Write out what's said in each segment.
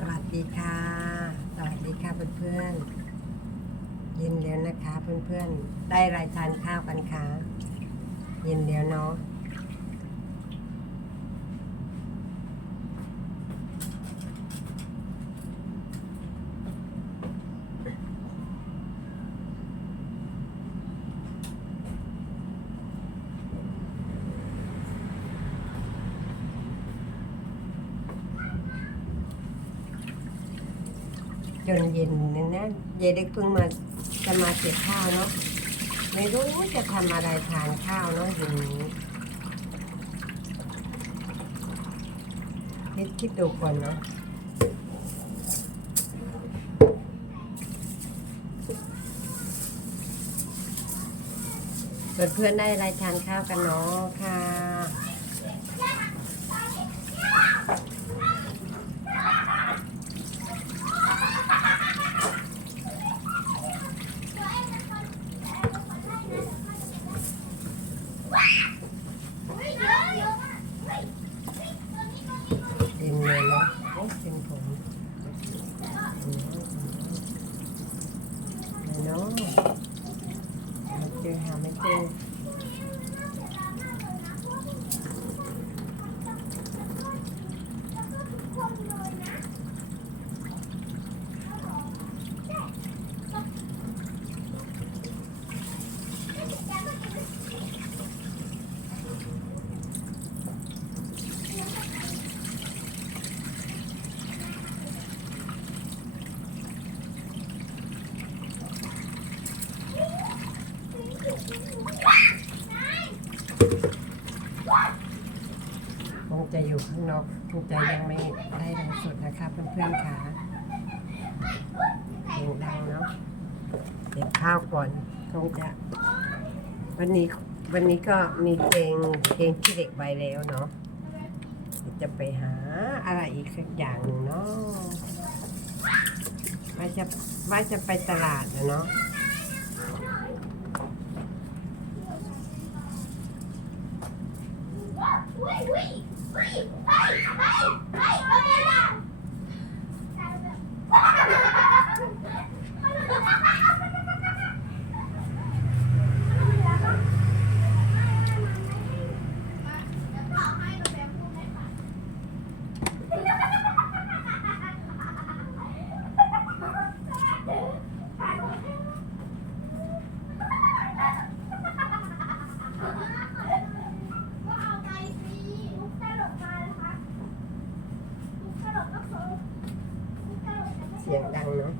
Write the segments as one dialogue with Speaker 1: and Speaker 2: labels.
Speaker 1: สวัสดีค่ะ สวัสดีค่ะเพื่อนๆ เย็นแล้วนะคะเพื่อนๆ ได้รายทานข้าวกันคะเย็นแล้วเนาะ จนเย็นเนี่ยนะยายเด็กเพิ่งมาจะมาเก็บข้าวเนาะไม่รู้จะทำอะไรทานข้าวเนาะอย่างนี้คิดคิดดูก่อนเนาะเพื่อนๆได้อะไรทานข้าวกันเนาะค่ะ เย็นเลยเนาะโอ้เป็นผมไหนเนาะหาไม่เจอหาไม่เจอ จะอยู่ข้างนอกคงจยังไม่ได้แรงสุดนะคะเพื่อนๆค่ะเสียงดังเนาะเก็บข้าวก่อนคงจะ วันนี้วันนี้ก็มีเพลงเพลงที่เด็กไปแล้วเนาะจะไปหาอะไรอีกสักอย่างหนึ่งเนาะว่าจะว่าจะไปตลาดนะเนาะ Hey! Hey! Hey! เสียงดังเนาะ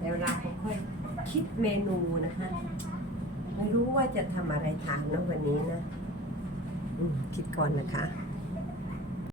Speaker 1: เดี๋ยวเราค่อยคิดเมนูนะคะ ไม่รู้ว่าจะทำอะไรทานนะวันนี้นะ คิดก่อนนะคะ